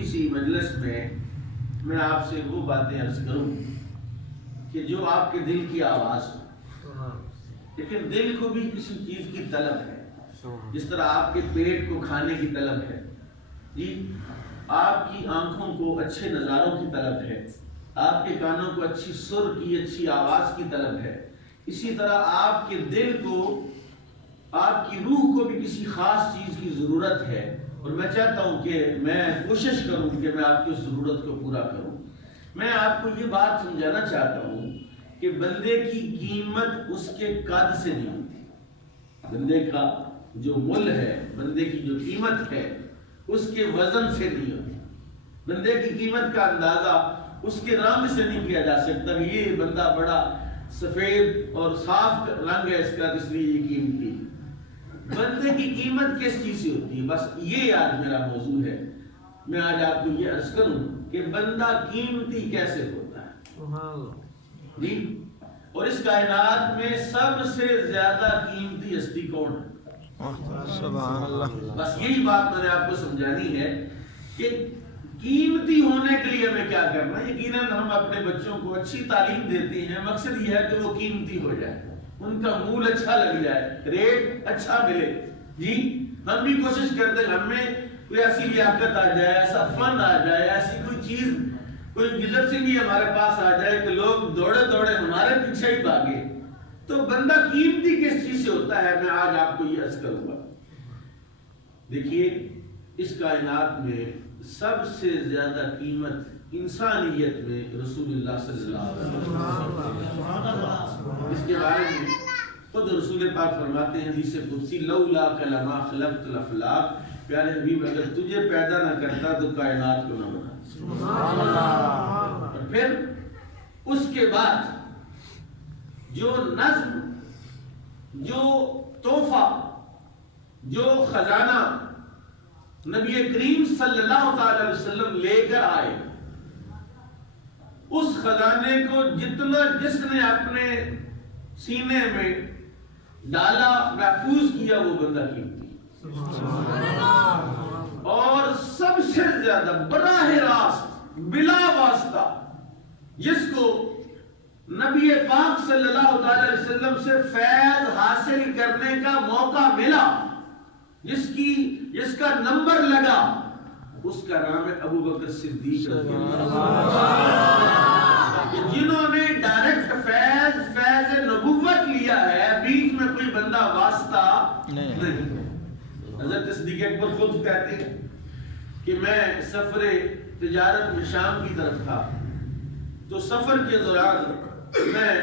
اسی مجلس میں آپ سے وہ باتیں عرض کروں کہ جو آپ کے دل کی آواز ہو، لیکن دل کو بھی کسی چیز کی طلب ہے، جس طرح آپ کے پیٹ کو کھانے کی طلب ہے، جی آپ کی آنکھوں کو اچھے نظاروں کی طلب ہے، آپ کے کانوں کو اچھی سر کی، اچھی آواز کی طلب ہے، اسی طرح آپ کے دل کو، آپ کی روح کو بھی کسی خاص چیز کی ضرورت ہے۔ اور میں چاہتا ہوں کہ میں کوشش کروں کہ میں آپ کی اس ضرورت کو پورا کروں۔ میں آپ کو یہ بات سمجھانا چاہتا ہوں کہ بندے کی قیمت اس کے قد سے نہیں ہوتی، بندے کا جو مول ہے، بندے کی جو قیمت ہے اس کے وزن سے نہیں ہوتی، بندے کی قیمت کا اندازہ اس کے رنگ سے نہیں کیا جا سکتا کہ یہ بندہ بڑا سفید اور صاف رنگ ہے اس کا اس لیے یہ قیمتی۔ بندے کی قیمت کس چیز سے ہوتی ہے؟ بس یہ آج میرا موضوع ہے۔ میں آج آپ کو یہ عرض کروں کہ بندہ قیمتی کیسے ہوتا ہے، جی اور اس کائنات میں سب سے زیادہ قیمتی ہستی کون ہے؟ سبحان اللہ۔ بس یہی بات میں نے آپ کو سمجھانی ہے کہ قیمتی ہونے کے لیے ہمیں کیا کرنا ہے۔ یقیناً ہم اپنے بچوں کو اچھی تعلیم دیتے ہیں، مقصد یہ ہے کہ وہ قیمتی ہو جائے، ان کا مول اچھا لگ جائے، ریٹ اچھا ملے، جی ہم بھی کوشش کرتے ہیں ہم میں کوئی ایسی لیاقت آ جائے، ایسا فن آ جائے، ایسی کوئی چیز، کوئی گلرسنگ بھی ہمارے پاس آ جائے کہ لوگ دوڑے دوڑے ہمارے پیچھے ہی بھاگے۔ تو بندہ قیمتی کس چیز سے ہوتا ہے، میں آج آپ کو یہ عرض کروں گا۔ دیکھیے اس کائنات میں سب سے زیادہ قیمت انسانیت میں رسول اللہ صلی اللہ علیہ وسلم، اس کے بارے میں خود رسول پاک فرماتے ہیں حدیث قدسی، لولا کلمہ خلقت الافلاق، پیارے حبیب اگر تجھے پیدا نہ کرتا تو کائنات کو نہ بنا۔ اور پھر اس کے بعد جو نظم، جو تحفہ، جو خزانہ نبی کریم صلی اللہ تعالی وسلم لے کر آئے، اس خزانے کو جتنا جس نے اپنے سینے میں ڈالا، محفوظ کیا، وہ بندہ قیمتی۔ اور سب سے زیادہ براہ راست بلا واسطہ جس کو نبی پاک صلی اللہ علیہ وسلم سے فیض حاصل کرنے کا موقع ملا، جس کا نمبر لگا، اس کا نام ہے ابو بکر صدیق رضی اللہ عنہ، جنہوں نے ڈائریکٹ فیض نبوت لیا ہے، بیچ میں کوئی بندہ واسطہ نہیں۔ حضرت صدیق اکبر خود کہتے ہیں کہ میں سفر تجارت میں شام کی طرف تھا، تو سفر کے دوران میں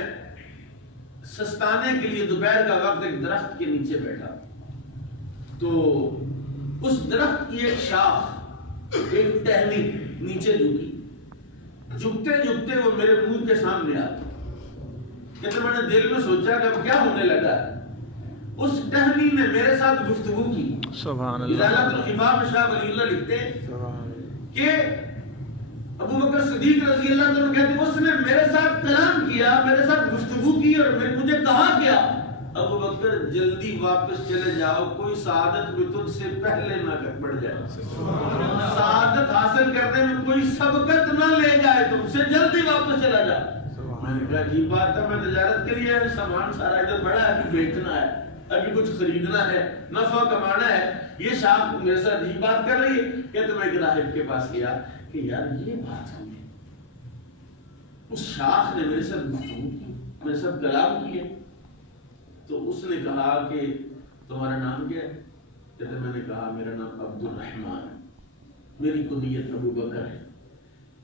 سستانے کے لیے دوپہر کا وقت ایک درخت کے نیچے بیٹھا، تو اس درخت کی ایک شاخ، ایک ٹہنی نیچے جھکی، جھکتے جھکتے وہ میرے منہ کے سامنے آ گئی۔ کہتے میں نے دل میں سوچا کہ اب کیا ہونے لگا ہے، اس ٹہنی نے میرے ساتھ گفتگو کی۔ سبحان اللہ۔ ازالۃ الخفاف میں شاہ ولی اللہ لکھتے کہ ابو بکر صدیق رضی اللہ عنہ کہتے ہیں اس نے میرے ساتھ کلام کیا، میرے ساتھ گفتگو کی، اور مجھے کہا کیا، ابو بکر جلدی واپس چلے جاؤ، کوئی سعادت میں تجھ سے پہلے نہ بڑھ جائے، سعادت حاصل کرنے میں کوئی سبقت نہ لے جائے تم سے، جلدی واپس چلا جا۔ میں نے کہا عجیب بات ہے، میں تجارت کے لیے سامان سارا ادھر بڑا ہے، ابھی بیچنا ہے، ابھی کچھ خریدنا ہے، نفع کمانا ہے، یہ شاخ میرے ساتھ عجیب بات کر رہی ہے۔ کہ تو میں ایک راہب کے پاس گیا کہ یار یہ بات ہے، اس شاخ نے میرے ساتھ گفتگو کی، میرے ساتھ کلام کیے، تو اس نے کہا کہ تمہارا نام کیا ہے؟ کہتے میں نے کہا میرا نام عبد الرحمن ہے، میری کنیت ابو بکر ہے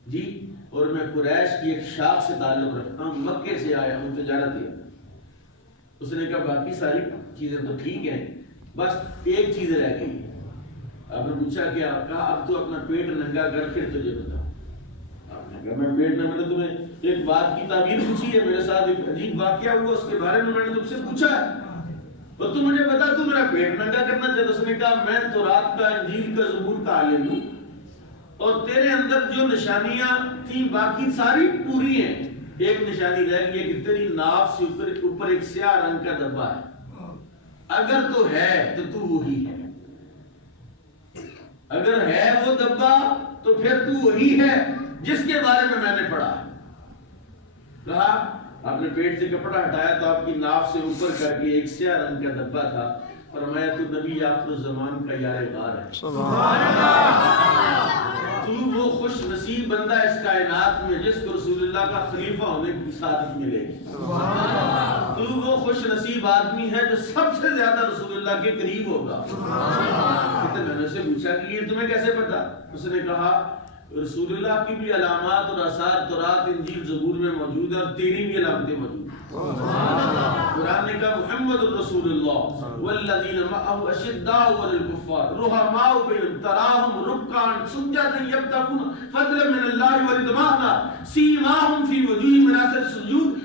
جی، اور میں قریش کی ایک شاخ سے تعلق رکھتا ہوں، مکے سے آیا ہوں، تجارت ہے۔ اس نے کہا باقی ساری چیزیں تو ٹھیک ہیں، بس ایک چیز رہ گئی۔ آپ نے پوچھا کہ آپ کہا اب تو اپنا پیٹ ننگا کر کے تجھے بتا۔ آپ نے کہا میں پیٹ ننگا، تمہیں ایک بات کی تعبیر پوچھی ہے، میرے ساتھ ایک عجیب واقعہ ہوا، اس کے بارے میں نے تم سے پوچھا ہے، اور تم مجھے بتا تو میرا پیٹ ننگا کرنا چاہتا۔ اس نے کہا میں تورات کا، انجیل کا، زبور کا عالم ہوں، اور تیرے اندر جو نشانیاں تھیں باقی ساری پوری ہیں، ایک نشانی رہ گئی ہے کہ تیری ناف سے اوپر ایک سیاہ رنگ کا دبا ہے، اگر تو ہے تو تو وہی ہے، اگر ہے وہ دبا تو پھر تو وہی ہے جس کے بارے میں نے پڑھا. کہا آپ نے پیٹ سے کپڑا ہٹایا تو آپ کی ناف سے اوپر کر کے ایک سیاہ رنگ کا دبا تھا. فرمایا تو نبی آخر الزمان کا یار غار ہے. سبحان اللہ. تو وہ خوش نصیب بندہ اس کائنات میں جس کو رسول اللہ کا خلیفہ ہونے کی سعادت ملے گی. تو وہ خوش نصیب آدمی ہے جو سب سے زیادہ رسول اللہ کے قریب ہوگا. میں نے اسے پوچھا کہ یہ تمہیں کیسے پتا؟ اس نے کہا رسول اللہ کی بھی علامات اور آثار تورات انجیل زبور میں موجود ہے اور تیری بھی علامتیں موجود ہیں. قرآن نے کہا محمد الرسول اللہ والذین معه اشداء علی الکفار رحماء بینہم تراہم رکعا سجدا یبتغون فضلا من اللہ ورضوانا سیماہم فی وجوہہم من اثر السجود.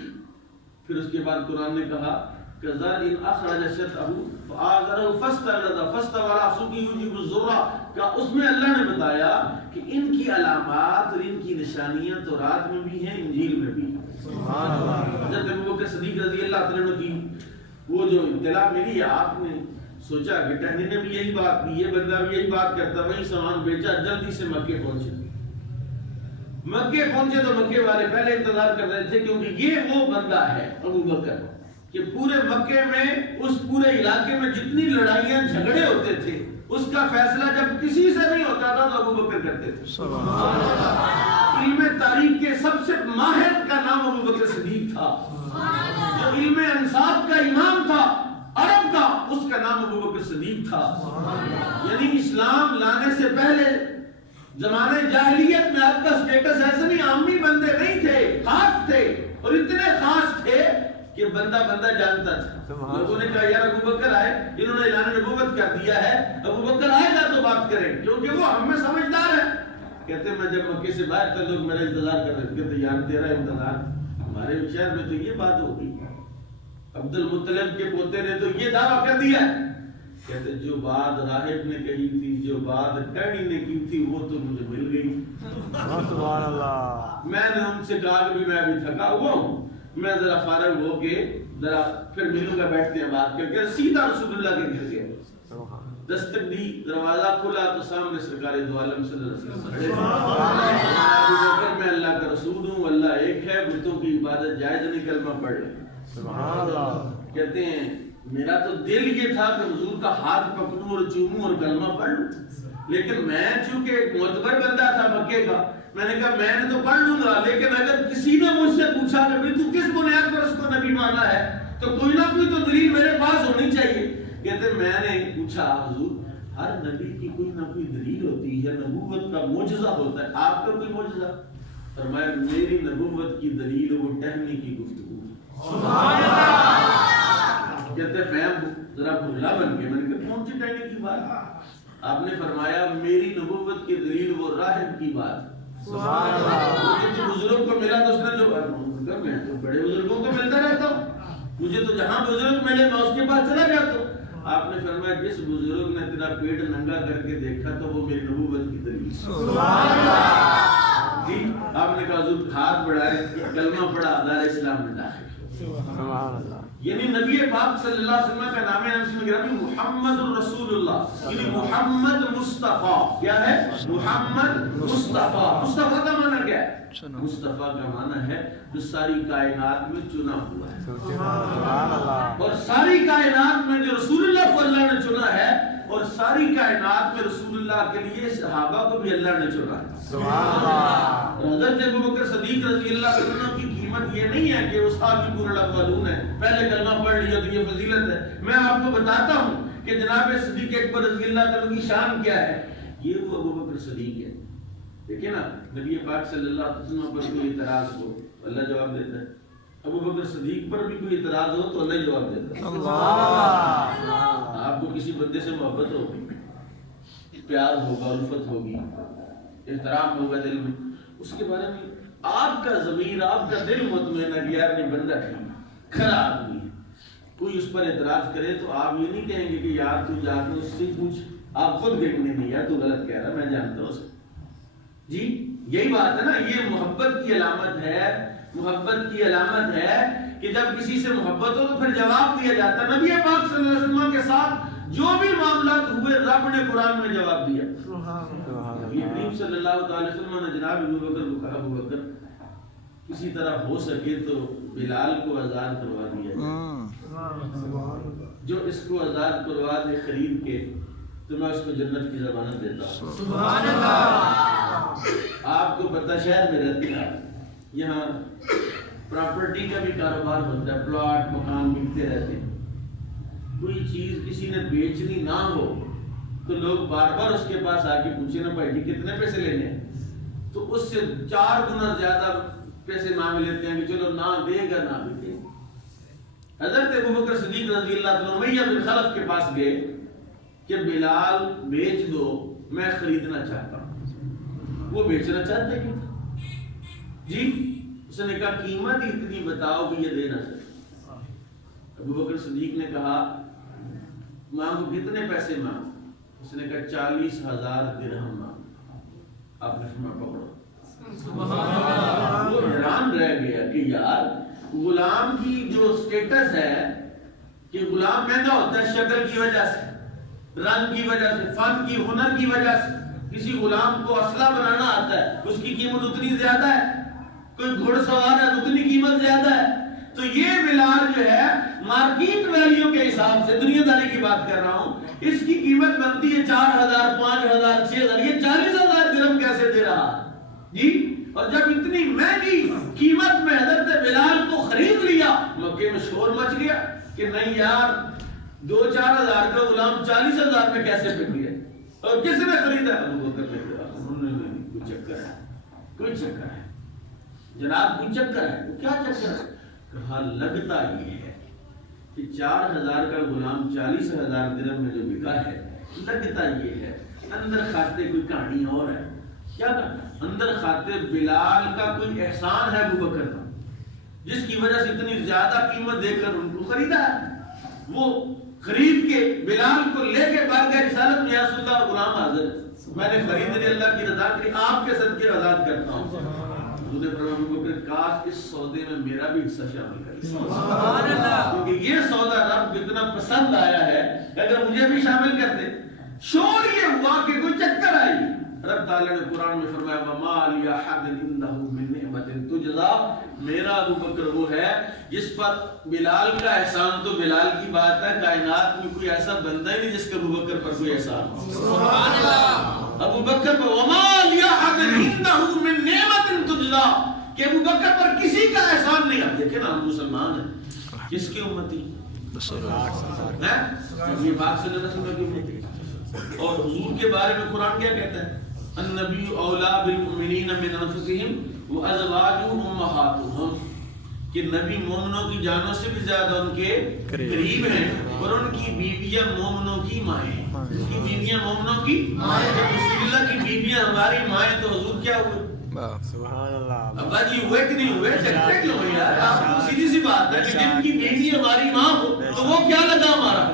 پھر اس کے بعد قرآن نے کہا كزرع اخرج شطأه فآزره فاستغلظ فاستوى على سوقه يجيب الزرع. کہ اس میں اللہ نے بتایا کہ ان کی علامات اور ان کی نشانیاں تورات میں بھی ہیں انجیل میں بھی ہیں. سبحان اللہ. حضرت ابوبکر صدیق رضی اللہ عنہ کی وہ جو اطلاع ملی آپ نے سوچا کہ ٹہنی نے بھی یہی بات کی, یہ بندہ بھی یہی بات کرتا, وہی سامان بیچا, جلدی سے مکے پہنچے. مکے پہنچے تو مکے والے پہلے انتظار کر رہے تھے کیونکہ یہ وہ بندہ ہے ابوبکر کہ پورے مکے میں اس پورے علاقے میں جتنی لڑائیاں جھگڑے ہوتے تھے اس کا فیصلہ جب کسی سے نہیں ہوتا تھا تو ابوبکر کرتے تھے. سبحان اللہ. علم تاریخ کے سب سے ماہر کا نام ابوبکر صدیق تھا. جو علم انصاف کا امام تھا عرب کا, اس کا نام ابوبکر صدیق تھا. یعنی اسلام لانے سے پہلے زمانے جاہلیت میں آپ کا سٹیٹس ایسے نہیں, عامی بندے نہیں تھے, خاص تھے, اور اتنے خاص تھے کہ بندہ جانتا تھا. لوگوں نے کہا یار ابوبکر آئے, انہوں نے اعلان نبوت کر دیا ہے, ابوبکر آئے گا تو بات کریں کیونکہ وہ ہم میں سمجھدار ہے. کہتے میں جب مکے سے باہر تھا لوگ میرا انتظار کر رہے تھے. کہتے یار تیرا انتظار, ہمارے شہر میں تو یہ بات ہو گئی, عبد المطلب کے پوتے نے تو یہ دعویٰ کر دیا. کہتے جو بات راہب نے کہی تھی, جو بات ٹہنی نے کی تھی, وہ تو مجھے مل گئی. سبحان اللہ. میں نے ان سے کہا کہ میں ابھی تھکا ہوا ہوں, میں ذرا فارغ ہو کے ذرا پھر ملوں گا, بیٹھتے ہیں بات کر کے. سیدھا رسول اللہ کے گھر گیا. دستک دی, دروازہ کھلا تو سامنے سرکار دو عالم صلی اللہ علیہ وسلم کھڑے تھے. میں اللہ کا رسول ہوں, اللہ ایک ہے, بتوں کی عبادت جائز نہیں, کلمہ پڑھ لیں. سبحان اللہ. کہتے ہیں میرا تو دل یہ تھا کہ حضور کا ہاتھ پکڑوں اور چوموں اور کلمہ پڑھ لوں, لیکن میں چونکہ ایک معتبر بندہ تھا مکے کا, میں نے کہا میں نے تو پڑھ لوں گا, لیکن اگر کسی نے مجھ سے پوچھا کہ تو کس بنیاد پر اس کو نبی مانا ہے تو کوئی نہ کوئی تو دلیل میرے پاس ہونی چاہیے. کہتے میں نے پوچھا حضور ہر نبی کی کوئی نہ کوئی دلیل ہوتی ہے, نبوت کا معجزہ ہوتا ہے, آپ کا کوئی معجزہ؟ فرمایا میری نبوت کی دلیل وہ ٹہنی کی گفتگو. سبحان اللہ. کہتے میں ذرا بھلا بن کے, میں نے کہا کون سی ٹہنی کی بات؟ آپ نے فرمایا میری نبوت کی دلیل وہ راہب کی بات. سبحان اللہ. جو بزرگ کو ملا تو اس نے جو میں تو بڑے بزرگوں کو ملتا رہتا ہوں, مجھے تو جہاں بزرگ ملے میں اس کے پاس چلا جاتا ہوں. آپ نے فرمایا جس بزرگ نے تیرا پیٹ ننگا کر کے دیکھا تو وہ میری نبوت کی دلیل. سبحان اللہ. جی آپ نے کہا حضور ہاتھ بڑھائے, کلمہ پڑھا, دار اسلام میں داخل. سبحان اللہ. یعنی نبی پاک صلی اللہ علیہ وسلم کا نام ہے محمد الرسول اللہ, یعنی محمد مصطفیٰ. کیا ہے؟ محمد مصطفیٰ. مصطفیٰ کا معنی کیا ہے؟ مصطفیٰ کا معنی ہے جو ساری کائنات میں چنا ہوا ہے. سبحان اللہ. اور ساری کائنات میں جو رسول اللہ کو اللہ نے چنا ہے, اور ساری کائنات میں رسول اللہ کے لیے صحابہ کو بھی اللہ نے چنا ہے. سبحان اللہ. حضرت ابوبکر صدیق رضی اللہ عنہ کی قیمت یہ نہیں ہے کہ السابقون الاولون ہے, پہلے کلمہ پڑھ لیا تو یہ فضیلت ہے. میں آپ کو بتاتا ہوں کہ جناب صدیق اکبر رضی اللہ عنہ کی شان کیا ہے. یہ وہ ابوبکر صدیق ہے. دیکھیں نا, نبی پاک صلی اللہ علیہ وسلم پر کوئی اعتراض ہو اللہ جواب دیتا ہے, ابوبکر صدیق پر بھی کوئی اعتراض ہو تو اللہ جواب دیتا ہے. اللہ. آپ کو کسی بندے سے محبت ہوگی, پیار ہوگا, الفت ہوگی, احترام ہوگا دل میں, اس کے بارے میں آپ کا ضمیر, آپ کا دل مطمئن ہے کہ یار نہیں بندہ ٹھیک کھڑا آدمی ہے. کوئی اس پر اعتراض کرے تو آپ یہ نہیں کہیں گے کہ یار تو جا کے اس سے پوچھ, آپ خود دیکھنے نہیں یار تو غلط کہہ رہا, میں جانتا ہوں اسے. جی یہی بات ہے نا, یہ محبت کی علامت ہے. محبت کی علامت ہے کہ جب کسی سے محبت ہو تو پھر جواب دیا جاتا ہے. نبی پاک صلی اللہ علیہ وسلم کے ساتھ جو بھی معاملات ہوئے رب نے قرآن میں جواب دیا. نبی کریم صلی اللہ تعالی وسلم نے جناب ابو بکر کو کہا ابو بکر کسی طرح ہو سکے تو بلال کو آزاد کروا دیا جائے، جو اس کو آزاد کروا دے خرید کے تو میں اس کو جنت کی ضمانت دیتا ہوں۔ سبحان اللہ۔ آپ کو پتہ شہر میں رہتے ہیں، یہاں پراپرٹی کا بھی کاروبار ہوتا ہے، پلاٹ مکان بکتے رہتے ہیں، کوئی چیز کسی نے بیچنی نہ ہو تو لوگ بار بار اس کے پاس آ کے پوچھے نا بھائی جی کتنے پیسے لینے ہیں، تو اس سے 4 گنا زیادہ پیسے مانگ لیتے ہیں کہ چلو نہ دے گا نہ بھی دے گا۔ حضرت ابوبکر صدیق رضی اللہ عنہ امیہ بن خلف کے پاس گئے کہ بلال بیچ دو، میں خریدنا چاہتا ہوں۔ وہ بیچنا چاہتے کیوں؟ جی اس نے کہا قیمت ہی اتنی بتاؤ کہ یہ دے نہ سکے۔ ابوبکر صدیق نے کہا مانگو کتنے پیسے مانگو؟ اس نے کہا 40,000 درہم مانگو۔ آپ نے فرمایا پکڑو۔ وہ حیران رہ گیا کہ یار غلام کی جو سٹیٹس ہے کہ غلام مہنگا ہوتا ہے شکل کی وجہ سے، رنگ کی وجہ سے، فن کی ہنر کی وجہ سے۔ کسی غلام کو اسلحہ بنانا آتا ہے اس کی قیمت اتنی زیادہ ہے، کوئی گھڑ سوار ہے اتنی قیمت زیادہ ہے۔ تو یہ بلال جو ہے مارکیٹ ویلیو کے حساب سے دنیا داری کی بات کر رہا ہوں، اس کی قیمت بنتی ہے 4,000 5,000 6,000، یہ 40,000 درہم کیسے دے رہا جی؟ اور جب اتنی مہنگی قیمت میں حضرت بلال کو خرید لیا، مکے میں شور مچ گیا کہ نہیں یار 2-4 ہزار کا غلام 40,000 میں کیسے بک گیا؟ اور کس نے خریدا؟ ابوبکر نے کہا انہوں نے کوئی چکر ہے، کوئی چکر ہے جناب، کوئی چکر ہے۔ کیا چکر ہے؟ کہا لگتا یہ ہے کہ 4,000 کا غلام 40,000 درہم میں جو بکا ہے، لگتا یہ ہے اندر خاتے کوئی کہانی اور ہے۔ کیا کرنا؟ اندر خاتے بلال کا کوئی احسان ہے ابوبکر کا، جس کی وجہ سے اتنی زیادہ قیمت دے کر ان کو خریدا ہے۔ وہ خرید کے بلال کو لے کے بار گئے رسالت میں، یا رسول اللہ غلام حاضر ہے، میں نے خریدنے اللہ کی رضا کے لیے آپ کے صدقے آزاد کرتا ہوں۔ حضور نے فرمایا ابوبکر کاش اس سودے میں میرا بھی حصہ شامل کر لیں، سبحان اللہ، کیونکہ یہ سودا رب اتنا پسند آیا ہے کہ اگر مجھے بھی شامل کرتے۔ شور یہ ہوا کہ کوئی چکر آئی، رب تعالیٰ نے قرآن میں فرمایا وَمَا لِأَحَدٍ عِندَهُ مِن نِعْمَةٍ تُجْزَىٰ، میرا ابوبکر وہ ہے جس پر بلال کا احسان تو بلال کی بات ہے، کائنات میں کوئی ایسا بندہ ہی نہیں جس کا ابوبکر پر کوئی احسان ہو۔ سبحان اللہ، ابوبکر پر وَمَا لِأَحَدٍ عِندَهُ مِن نِعْمَةٍ تُجْزَىٰ، کہ ابوبکر پر کسی کا احسان نہیں۔ اب دیکھیں نا ہم مسلمان ہیں، کس کی امتی ہیں؟ یہ بات سے نہ سمجھ گئی۔ اور حضور کے بارے میں قرآن کیا کہتا ہے؟ النبی اولا بالمؤمنین من انفسهم وازواجہ امہاتہم، کہ نبی مومنوں کی جانوں سے بھی زیادہ ان کے قریب ہیں، اور ان کی بیویاں مومنوں کی مائیں ہیں۔ ان کی بیویاں مومنوں کی مائیں ہیں۔ رسول اللہ کی بیویاں ہماری مائیں، تو حضور کیا ہوئے؟ سبحان اللہ، ابا جی ہوئے کہ نہیں ہوئے؟ چکتے کیوں ہیں یار؟ آپ کو سیدھی سی بات ہے کہ جن کی بیوی ہماری ماں ہو تو وہ کیا لگا ہمارا؟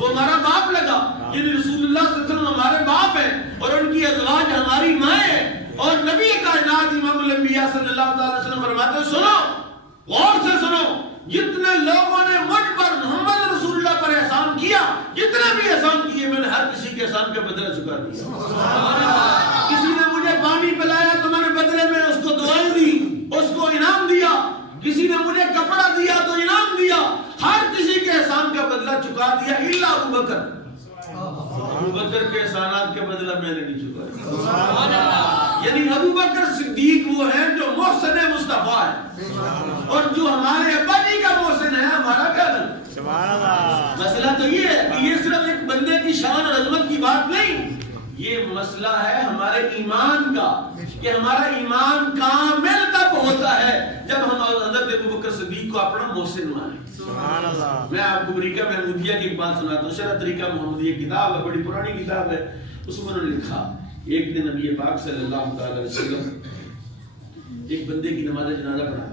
وہ ہمارا باپ لگا۔ یعنی رسول اللہ صلی اللہ علیہ وسلم ہمارے باپ ہیں اور ان کی ازواج ہماری مائیں ہیں۔ اور نبی کائنات امام الانبیاء صلی اللہ علیہ وسلم فرماتے ہیں سنو، غور سے سنو، جتنے لوگوں نے مجھ پر محمد رسول اللہ پر احسان کیا، جتنے بھی احسان کیے میں نے ہر کسی کے احسان کا بدلہ چکا دیا۔ کسی نے مجھے پانی پلایا تو میں نے بدلے میں اس کو دعائیں دی، اس کو انعام دیا۔ کسی نے مجھے کپڑا دیا تو انعام دیا، ہر کسی کے احسان کا بدلہ چکا دیا الا ابوبکر۔ ابوبکر کے احسانات کا بدلہ میں نے نہیں چکایا۔ یعنی ابوبکر صدیق وہ ہیں جو محسن مصطفیٰ ہے، اور جو ہمارے ابا جی کا محسن ہے ہمارا کیا ہے؟ سبحان اللہ۔ مسئلہ تو یہ ہے کہ یہ صرف ایک بندے کی شان اور عظمت کی بات نہیں، یہ مسئلہ ہے ہمارے ایمان کا، کہ ہمارا ایمان کامل تب ہوتا ہے جب ہم حضرت ابوبکر صدیق کو اپنا محسن مانیں۔ سبحان اللہ۔ میں آپ کو طریقہ محمودیہ کی ایک بات سناتا ہوں۔ شرح طریقہ محمودیہ کتاب ہے، بڑی پرانی کتاب ہے۔ اس میں انہوں نے لکھا ایک دن نبی پاک صلی اللہ علیہ وسلم ایک بندے کی نماز جنازہ پڑھا،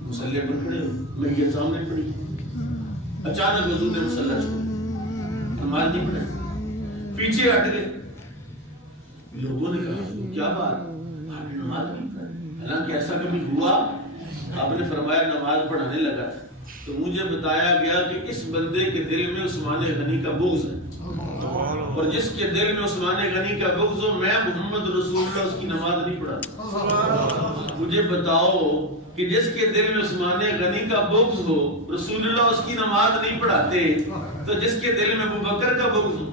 مصلی پر کھڑے میت سامنے پڑھی، اچانک حضور نے مصلی چھوڑا، نماز نہیں پڑھا، پیچھے ہٹ گئے۔ لوگوں نے کہا کیا بات، آپ نے نماز نہیں پڑھی؟ حالانکہ ایسا کبھی ہوا؟ آپ نے فرمایا نماز پڑھانے لگا تھا، تو مجھے بتایا گیا کہ اس بندے کے دل میں عثمان غنی کا بغض ہے، اور جس کے دل میں عثمان غنی کا بغض ہو، میں محمد رسول اللہ اس کی نماز نہیں پڑھاتا۔ مجھے بتاؤ کہ جس کے دل میں عثمان غنی کا بغض ہو، رسول اللہ اس کی نماز نہیں پڑھاتے، تو جس کے دل میں ابوبکر کا بغض ہو۔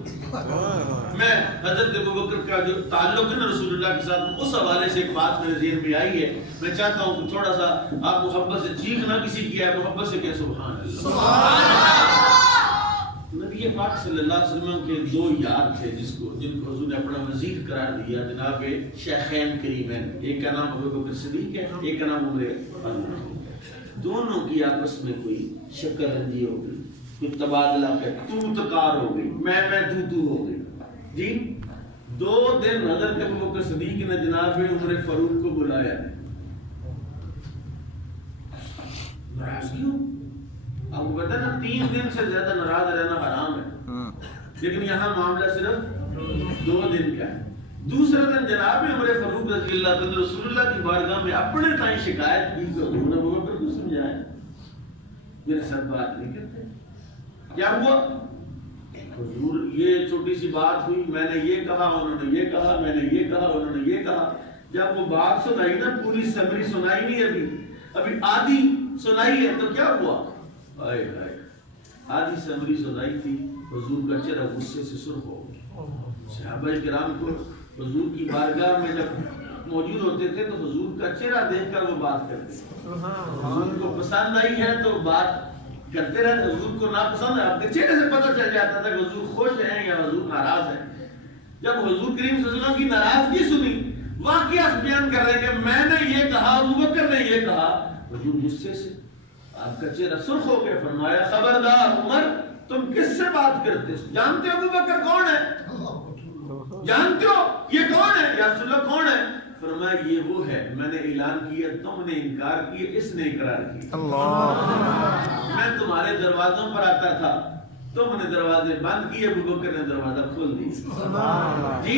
میں حضرت ابوبکر کا جو تعلق ہے نا رسول اللہ کے ساتھ، اس حوالے سے ایک بات میرے ذہن میں آئی ہے، میں چاہتا ہوں کہ تھوڑا سا آپ محبت سے چیخنا کسی کی ہے، محبت سے کہ سبحان اللہ۔ نبی پاک صلی اللہ علیہ وسلم کے دو یار تھے جن کو حضور نے اپنا وزیر قرار دیا، جناب شیخین کریمین، ایک کا نام ابوبکر صدیق ہے، ایک کا نام عمر فاروق۔ دونوں کی آپس میں کوئی شکر رنجی ہو گئی، کوئی تبادلہ ہے، تو تکار ہو گئی، میں تو ہو گئی جی۔ 2 دن حضرت ابوبکر صدیق نے جناب عمر فاروق کو بلایا، ناراض کیوں؟ آپ کو پتا نا 3 دن سے زیادہ ناراض رہنا حرام ہے، لیکن یہاں معاملہ صرف 2 دن کا ہے۔ دوسرے دن جناب عمر فاروق رضی اللہ عنہ رسول اللہ کی بارگاہ میں اپنے تائیں شکایت کی کہ حضور نے ابوبکر کو سمجھایا، میرے ساتھ بات نہیں کرتے، کیا ہوا؟ حضور یہ چھوٹی سی بات ہوئی، میں نے یہ کہا، انہوں نے یہ کہا، میں نے یہ کہا، انہوں نے یہ کہا۔ جب وہ بات سنائی نا، پوری سمری سنائی نہیں، ابھی آدھی سنائی ہے، تو کیا ہوا؟ آدھی سمری سنائی تھی، حضور کا چہرہ غصے سے سرخ ہو گیا۔ صحابہ کرام کو حضور کی بارگاہ میں جب موجود ہوتے تھے تو حضور کا چہرہ دیکھ کر وہ بات کرتے، حضور کو پسند آئی ہے تو بات کرتے رہے، حضور کو ناپسند ہے آپ کے چہرے سے پتہ چل جاتا تھا کہ حضور خوش ہیں یا حضور ناراض ہیں۔ جب حضور کریم صلی اللہ علیہ وسلم کی ناراضگی سنی، واقعہ بیان کر رہے کہ میں نے یہ کہا، ابوبکر نے یہ کہا، حضور غصے سے آپ کا چہرہ سرخ ہو گیا، فرمایا خبردار عمر، تم کس سے بات کرتے ہو؟ جانتے ہو ابوبکر کون ہے؟ جانتے ہو یہ کون ہے؟ یا رسول اللہ کون ہے؟ فرمایا یہ وہ ہے، میں نے اعلان کیا، تم نے انکار کیا، اس نے اقرار کیا۔ میں تمہارے دروازوں پر آتا تھا، تم نے دروازے بند کیے، ابوبکر نے دروازہ کھول دیا۔ جی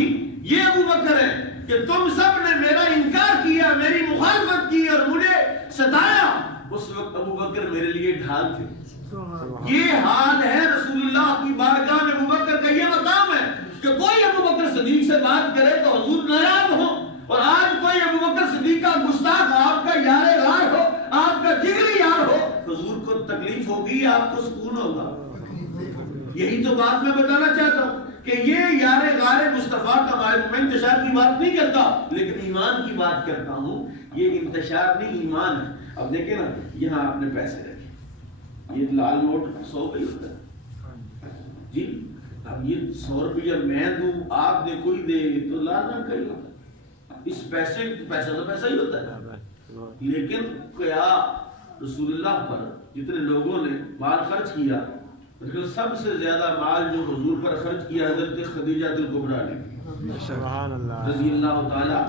یہ ابوبکر ہے کہ تم سب نے میرا انکار کیا، میری مخالفت کی اور مجھے ستایا، اس وقت ابوبکر میرے لیے ڈھال تھے۔ یہ حال ہے رسول اللہ کی بارگاہ میں ابوبکر کا، یہ مقام ہے کہ کوئی ابوبکر صدیق سے بات کرے تو حضور ناراض ہو، اور آج کوئی ابوبکر صدیق کا گستاخ آپ کا یار غار ہو، آپ کا جگری یار ہو، حضور کو تکلیف ہوگی، آپ کو سکون ہوگا۔ یہی تو بات میں بتانا چاہتا ہوں کہ یہ یار غار مصطفیٰ کا میں انتشار کی بات نہیں کرتا، لیکن ایمان کی بات کرتا ہوں۔ یہ انتشار نہیں، ایمان ہے۔ اب دیکھیں نا، یہاں آپ نے پیسے رکھے، یہ لال نوٹ 100 روپے ہوتا ہے جی، اب یہ 100 روپیہ میں دوں، آپ دے، کوئی دے تو لال نوٹ کا ہی ہوتا ہے۔ اس پیسہ تو پیسہ ہی ہوتا ہے، لیکن کیا رسول اللہ پر جتنے لوگوں نے مال خرچ کیا، سب سے زیادہ مال جو حضور پر خرچ کیا حضرت خدیجہ الکبریٰ نے سبحان اللہ رضی اللہ تعالیٰ،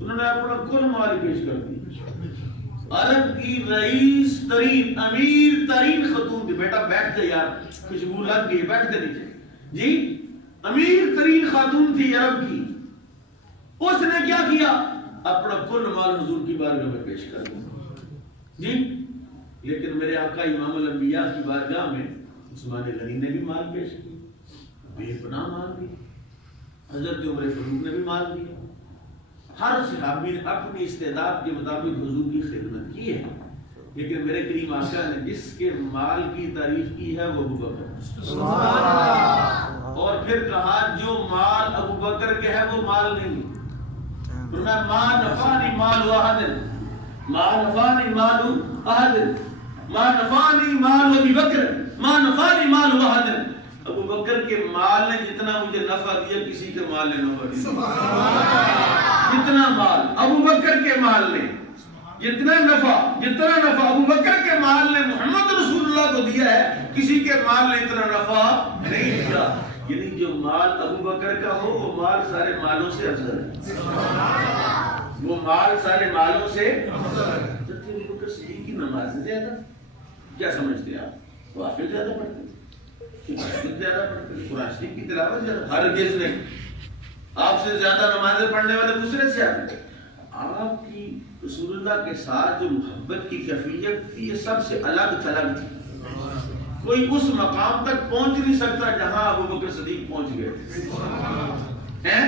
انہوں نے اپنا کل مال پیش کر دیا۔ عرب کی رئیس ترین، امیر ترین خاتون تھی، بیٹا بیٹھ جائے یار، خوشبو لگ گئی، بیٹھ جائے نیچے جی، امیر ترین خاتون تھی عرب کی، اس نے کیا کیا؟ اپنا کل مال حضور کی بارگاہ میں پیش کر دیا جی۔ لیکن میرے آقا امام الانبیاء کی بارگاہ میں عثمان غنی نے بھی مال پیش کیا، بے پناہ مال دیا، حضرت عمر فاروق نے بھی مال دیا، ہر صحابی نے اپنی استعداد کے مطابق حضور کی خدمت کی ہے۔ لیکن میرے کریم آقا نے جس کے مال کی تعریف کی ہے وہ ابوبکر، اور پھر کہا جو مال ابوبکر کے ہے وہ مال نہیں۔ فرمایا ما نفعنی مال احد، ما نفعنی مال احد، ما نفعنی مال ابی بکر، ما نفعنی مال احد۔ ابوبکر کے مال نے جتنا مجھے نفع دیا کسی کے مال نے نفع دیا، جتنا مال ابوبکر کے مال نے، جتنا نفع ابوبکر کے مال نے محمد رسول اللہ کو دیا ہے، کسی کے مال نے اتنا نفع نہیں دیا۔ یعنی جو مال ابوبکر کا ہو وہ مال سارے مالوں سے افضل ہے، وہ مال سارے مالوں سے افضل ہے۔ ابوبکر صدیق کی نماز سے زیادہ کیا سمجھتے ہیں آپ؟ وافل زیادہ پڑھتے ہیں، زیادہ پڑھتے ہیں، قرآن شریف کی تلاوت زیادہ، ہرگز نہیں۔ آپ سے زیادہ نمازیں پڑھنے والے دوسرے سے آتے ہیں، آپ کی رسول اللہ کے ساتھ جو محبت کی کیفیت تھی یہ سب سے الگ تھلگ تھی. کوئی اس مقام تک پہنچ نہیں سکتا جہاں ابو بکر صدیق پہنچ گئے ہیں.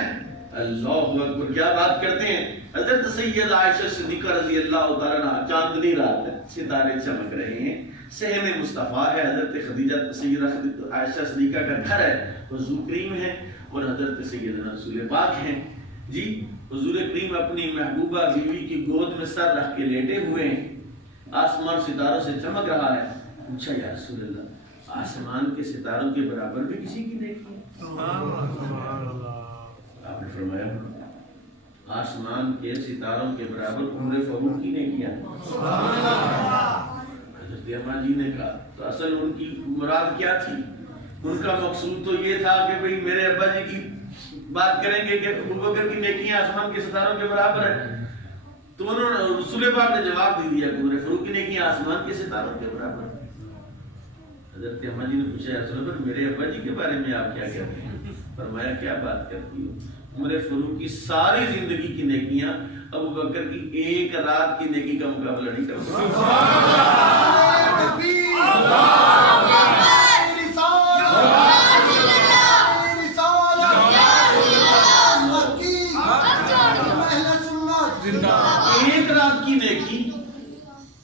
اللہ اکبر، کیا بات کرتے ہیں. حضرت سید عائشہ صدیقہ رضی اللہ تعالیٰ عنہا، چاندنی رات ہے، ستارے چمک رہے ہیں، صحن مصطفیٰ ہے، حضرت خدیجہ سیدہ عائشہ صدیقہ کا گھر ہے، حضور کریم ہے اور حضرت سیدنا رسول پاک ہیں. جی حضور کریم اپنی محبوبہ بیوی کی گود میں سر رکھ کے لیٹے ہوئے ہیں، آسمان ستاروں سے چمک رہا ہے. پوچھا یا رسول اللہ، آسمان کے ستاروں کے برابر بھی کسی کی نیکی ہے؟ آپ نے فرمایا آسمان کے ستاروں کے برابر عمر فاروق کی نیکیاں. حضرت اماں جی نے کہا تو اصل ان کی مراد کیا تھی؟ ان کا مقصود تو یہ تھا کہ بھئی میرے ابا جی کی بات کریں گے کہ ابو بکر کی نیکیاں آسمان کے ستاروں کے برابر ہیں. تو انہوں نے رسول پاک نے جواب دے دیا کہ عمر فاروق کی نیکیاں آسمان کے ستاروں کے برابر ہیں. حضرت اماں جی نے پوچھا یا رسول اللہ میرے ابا جی کے بارے میں آپ کیا کہتے ہیں؟ فرمایا کیا بات کرتی ہو، عمر فاروق کی ساری زندگی کی نیکیاں ابو بکر کی ایک رات کی نیکی کا مقابلہ نہیں کر سکتی.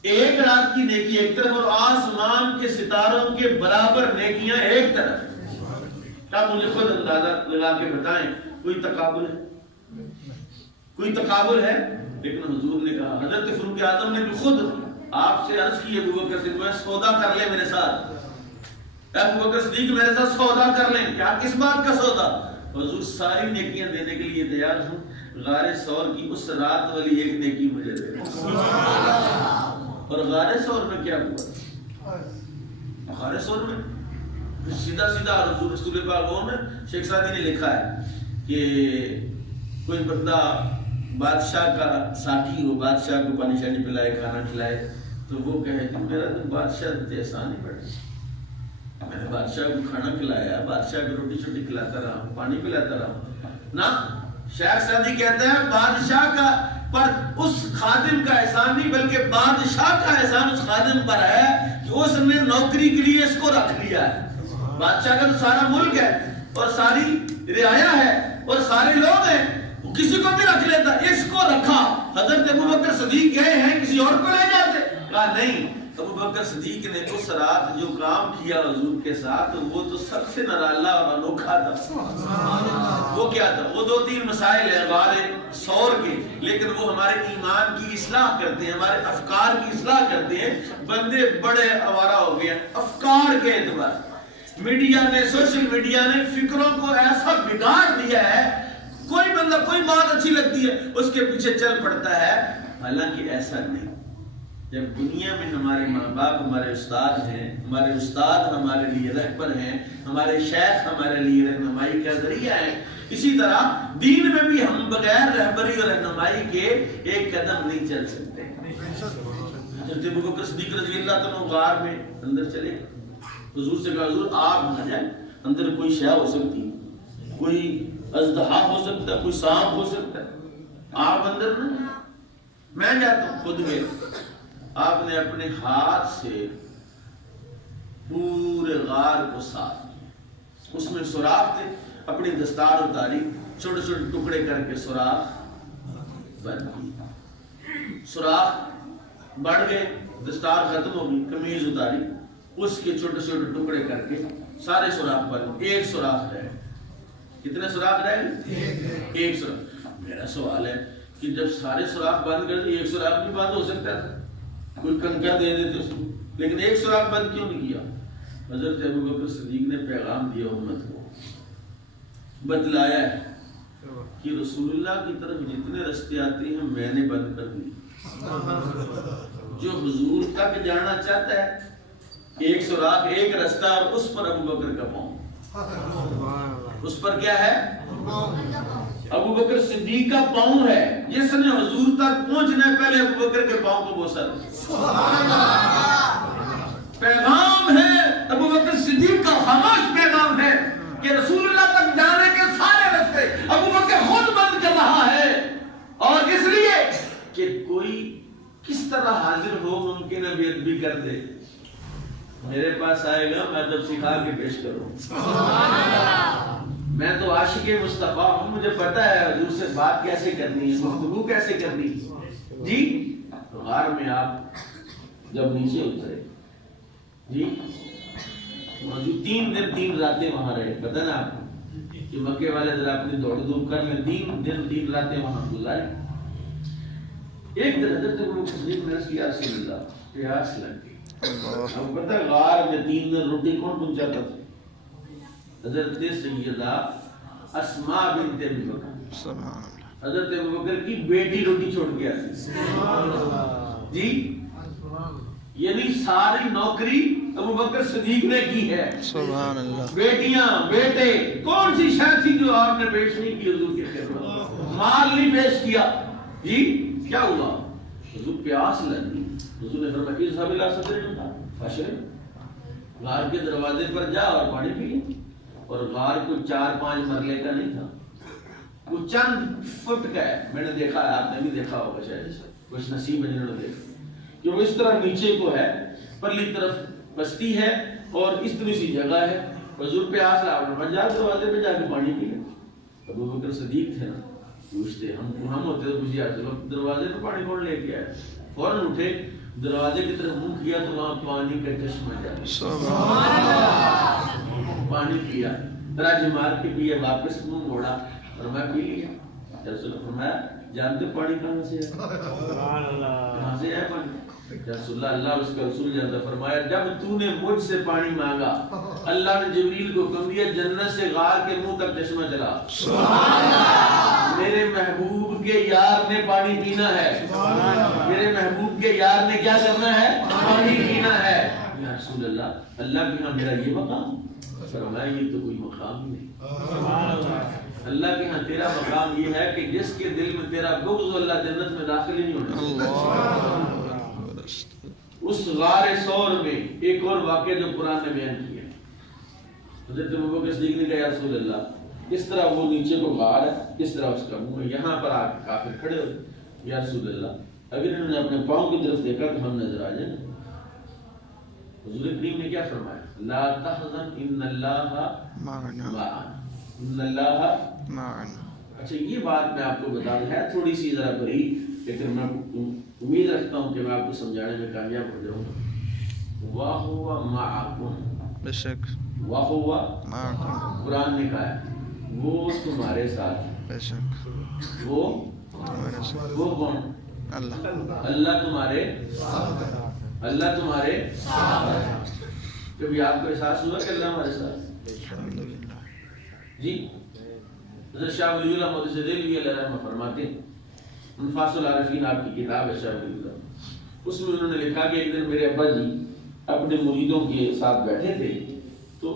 ایک رات کی نیکی ایک طرف اور آسمان کے ستاروں کے برابر نیکیاں ایک طرف. آپ مجھے خود اندازہ لگا کے بتائیں کوئی تقابل ہے؟ کوئی تقابل ہے؟ لیکن حضور نے کہا، حضرت فاروق اعظم نے بھی خود آپ سے عرض کی ابو بکر سے میں سودا کر لیں میرے ساتھ. ابو بکر صدیق میرے ساتھ سودا کر لیں. کیا کس بات کا سودا؟ حضور ساری نیکیاں دینے کے لیے تیار ہوں، غار ثور کی اس رات والی ایک نیکی مجھے دے دیں. اور غار ثور میں کیا ہوا؟ غار ثور میں سیدھا حضور رسول پاک نے شیخ سعدی نے لکھا ہے کہ کوئی بندہ بادشاہ کا ساتھی ہو، بادشاہ کو پانی شانی پلائے، کھانا کھلائے، تو وہ کہے کہ میرا تو بادشاہ مجھے احسان ہی پڑا، میں نے بادشاہ کو کھانا کھلایا، بادشاہ کو روٹی چھوٹی کھلاتا رہا ہوں، پانی پلاتا رہا ہوں نا. شیخ سعدی کہتے ہیں بادشاہ کا پر اس خادم کا احسان نہیں بلکہ بادشاہ کا احسان اس خادم پر ہے کہ اس نے نوکری کے لیے اس کو رکھ لیا ہے. بادشاہ کا تو سارا ملک ہے اور ساری رعایا ہے اور سارے لوگ ہیں، وہ کسی کو بھی رکھ لیتا، اس کو رکھا. حضرت ابو بکر صدیق گئے ہیں کسی اور کو لے جاتے؟ کہا نہیں، ابو بکر صدیق نے اس رات جو کام کیا حضور کے ساتھ وہ تو سب سے نرالا اور انوکھا تھا. وہ کیا تھا؟ وہ 2-3 مسائل ہیں غار ثور کے، لیکن وہ ہمارے ایمان کی اصلاح کرتے ہیں، ہمارے افکار کی اصلاح کرتے ہیں. بندے بڑے آوارہ ہو گئے ہیں افکار کے اعتبار. میڈیا نے، سوشل میڈیا نے فکروں کو ایسا بگاڑ دیا ہے، کوئی بندہ کوئی بات اچھی لگتی ہے اس کے پیچھے چل پڑتا ہے. حالانکہ ایسا نہیں. جب دنیا میں ہمارے ماں باپ ہمارے استاد ہیں، ہمارے استاد ہمارے لیے رہبر ہیں، ہمارے شیخ ہمارے لیے رہنمائی کا ذریعہ ہیں، اسی طرح دین میں بھی ہم بغیر رہبری اور رہنمائی کے ایک قدم نہیں چل سکتے. حضرت ابو بکر صدیق رضی اللہ عنہ غار میں اندر چلے، حضور سے کہا حضور آپ نہ جائیں، اندر کوئی شے ہو سکتی، کوئی اژدہا ہو سکتا ہے، کوئی سانپ ہو سکتا ہے، آپ اندر نہ جائیں، میں جاتا ہوں. خود میں آپ نے اپنے ہاتھ سے پورے غار کو صاف کیا، اس میں سوراخ تھے، اپنی دستار اتاری، چھوٹے چھوٹے ٹکڑے کر کے سوراخ بند کی. سوراخ بڑھ گئے، دستار ختم ہو گئی، قمیض اتاری، اس کے چھوٹے چھوٹے ٹکڑے کر کے سارے سوراخ بند. ایک سوراخ رہے. کتنے سوراخ رہے؟ ایک سوراخ. میرا سوال ہے کہ جب سارے سوراخ بند کر دیے، ایک سوراخ بھی بند ہو سکتا تھا، کوئی کنکر دے دیتے اس کو، لیکن ایک سوراخ بند کیوں نہیں کیا؟ حضرت ابو بکر صدیق نے پیغام دیا امت کو، بتلایا ہے کہ رسول اللہ کی طرف جتنے رستے آتے ہیں میں نے بند کر دی. جو حضور تک جانا چاہتا ہے ایک سوراخ، ایک رستہ، اور اس پر ابو بکر کا پاؤں. اس پر کیا ہے؟ ابو بکر صدیق کا پاؤں ہے، جس نے حضور تک پہنچنا ہے پہلے ابو بکر کے پاؤں کو بوسا دے. پیغام ہے ابو بکر صدیق کا، خاموش پیغام ہے کہ رسول اللہ تک جانے کے سارے راستے ابو بکر خود بند کر رہا ہے. اور اس لیے کہ کوئی کس طرح حاضر ہو ممکن ہے بے ادبی کر دے، میرے پاس آئے گا میں جب سکھا کے پیش کروں۔ میں تو عاشق مصطفیٰ ہوں، مجھے پتا ہے حضور سے بات کیسے کرنی ہے، گفتگو کیسے کرنی ہے۔ جی غار میں آپ جب نیچے اترے جی، 3 دن 3 راتیں وہاں رہے، پتہ نا آپ کو کہ مکے والے ذرا اپنی دوڑ دھوپ کر لیں، 3 دن 3 راتیں وہاں گزارے۔ ایک دن حضرت ابو صدیق نے رسول رسول اللہ پیاس لگ گئی۔ اب پتہ غار میں 3 دن روٹی کون پہنچاتا تھا؟ حضرت سیدہ اسماء بنت ابی بکر، حضرت ابو بکر کی بیٹی روٹی چھوڑ کے آتی جی، یعنی ساری نوکری ابو بکر صدیق نے کی ہے۔ سبحان اللہ۔ بیٹیاں بیٹے کون سی شے تھی جو آپ نے پیش نہیں کی حضور کی خدمت؟ مال نہیں پیش کیا جی، کیا ہوا؟ حضور پیاس لگی، حضور نے فرمایا اذهب الى صدر الغار فاشرب، غار کے دروازے پر جا اور پانی پی۔ اور غار کو 4-5 مرلے کا نہیں تھا، وہ چند فٹ کا ہے، میں نے دیکھا ہے، آپ نے بھی دیکھا ہوگا شاید، کچھ نصیب ہے جنہوں نے دیکھا کہ وہ اس طرح نیچے کو ہے، پرلی طرف بستی ہے اور اس طرح سی جگہ ہے۔ حضور پیاس لگا، جا دروازے پہ جا کے پانی پی لے۔ ابو بکر صدیق تھے نا، پوچھتے ہم ہوتے تو پوچھے چلو دروازے پہ پانی کون لے کے آئے؟ فوراً اٹھے، دروازے کی طرف منہ کیا تو وہاں پانی کا چشمہ جاری، پانی پیا، رج مار کے پیا، واپس منہ موڑا اور میں پی لیا۔ رسول نے فرمایا جانتے پانی کہاں سے ہے؟ کہاں سے ہے پانی؟ رسول اللہ اس کا رسول جانتا، فرمایا جب تو نے مجھ سے پانی مانگا اللہ نے جبریل کو حکم دیا جنت سے غار کے منہ تک چشمہ چلا۔ میرے محبوب کے یار نے پانی پینا ہے، میرے محبوب کے یار نے کیا کرنا ہے؟ پانی پینا ہے۔ یا رسول اللہ اللہ کے ہاں میرا یہ مقام؟ فرمایا یہ تو کوئی مقام ہی نہیں، اللہ کے ہاں تیرا مقام یہ ہے کہ جس کے دل میں تیرا بغض اللہ جنت میں داخل ہی نہیں ہونا۔ اس غار ثور میں ایک اور واقعہ جو قرآن نے بیان کیا، حضرت ابو بکر صدیق نے کہا یا رسول اللہ اس طرح وہ نیچے کو غار ہے، اس طرح اس کا منہ ہے، یہاں پر آ کے کافر کھڑے ہوئے، یا رسول اللہ اگر انہوں نے اپنے پاؤں کی طرف دیکھا تو ہم نظر آ جائیں۔ حضور کریم نے کیا فرمایا؟ لا تحزن ان اللہ معنا، ان اللہ معنا۔ اچھا یہ بات میں آپ کو بتا دوں، ہے تھوڑی سی ذرا بری، لیکن میں امید رکھتا ہوں کہ میں آپ کو سمجھانے میں کامیاب ہو جاؤں گا۔ وَهُوَ مَعَكُمْ، بے شک وَهُوَ مَعَكُمْ، قرآن نے کہا ہے وہ تمہارے ساتھ، بے شک وہ تمہارے ساتھ، وہ کون؟ اللہ، اللہ تمہارے ساتھ، اللہ تمہارے ساتھ۔ کبھی آپ کو احساس ہوا کہ اللہ ہمارے ساتھ؟ الحمدللہ جی۔ حضرت شاہ ولی اللہ محدث دہلوی علیہ رحمہ فرماتے ہیں، انفاس العارفین آپ کی کتاب ہے شاہ ولی اللہ، اس میں انہوں نے لکھا کہ ایک دن میرے ابا جی اپنے مریدوں کے ساتھ بیٹھے تھے تو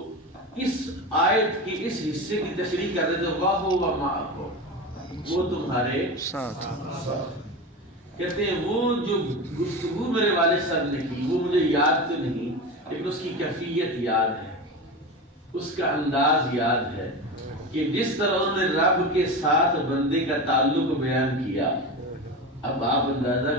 اس آیت کے اس حصے کی تشریح کر رہے تھے، وَهُوَ مَعَكُمْ، وہ تمہارے ساتھ۔ کہتے ہیں وہ جو گفتگو میرے والد صاحب نے کی وہ مجھے یاد تو نہیں، لیکن اس کی کیفیت یاد ہے، اس کا انداز یاد ہے کہ جس طرح انہوں نے رب کے ساتھ بندے کا تعلق بیان کیا، اب آپ اندازہ